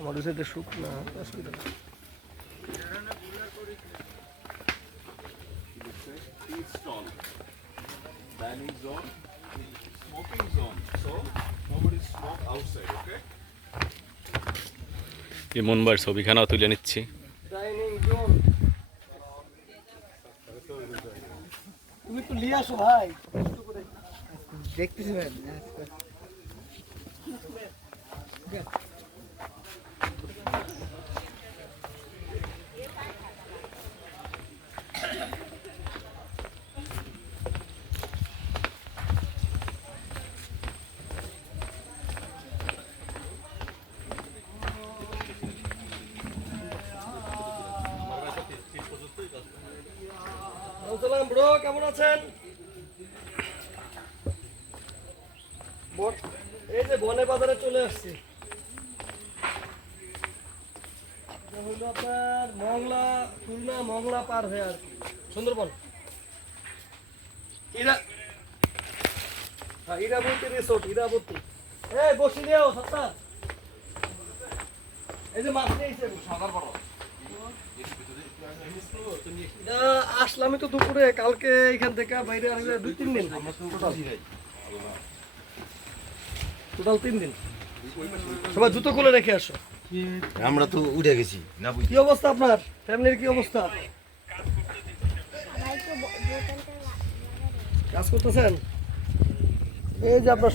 আমাদের সাথে সুখ না অসুবিধা নেই। Stall, dining zone, smoking zone. So nobody smoke outside. Okay. ইমনবার ছবিখানাও তুলে নিচ্ছি। ডাইনিং জোন তুমি একটু নিয়ে আসো ভাই, দেখতেছি ভাই। আসসালাম ব্রো, কেমন আছেন? এই যে বনে বাজারে চলে আসছি। এটা হলো আপনার মংলা, খুলনা মংলা পার হয়ে আর কি সুন্দরবন। ইরাবতী রিসোর্ট, ইরাবতী। এই বসি নিও সত্তা। এই যে মাছ নিয়েছে সাদার বড়। আসলামই তো দুপুরে, কালকে এখান থেকে বাইরে আসলে 2-3 দিন টোটাল 3 দিন। সবাই জুতো খুলে রেখে আসো। আমরা তো উঠে গেছি না। কি অবস্থা আপনার ফ্যামিলির, কি অবস্থা? কাজ করতেছেন? এই যে আপনার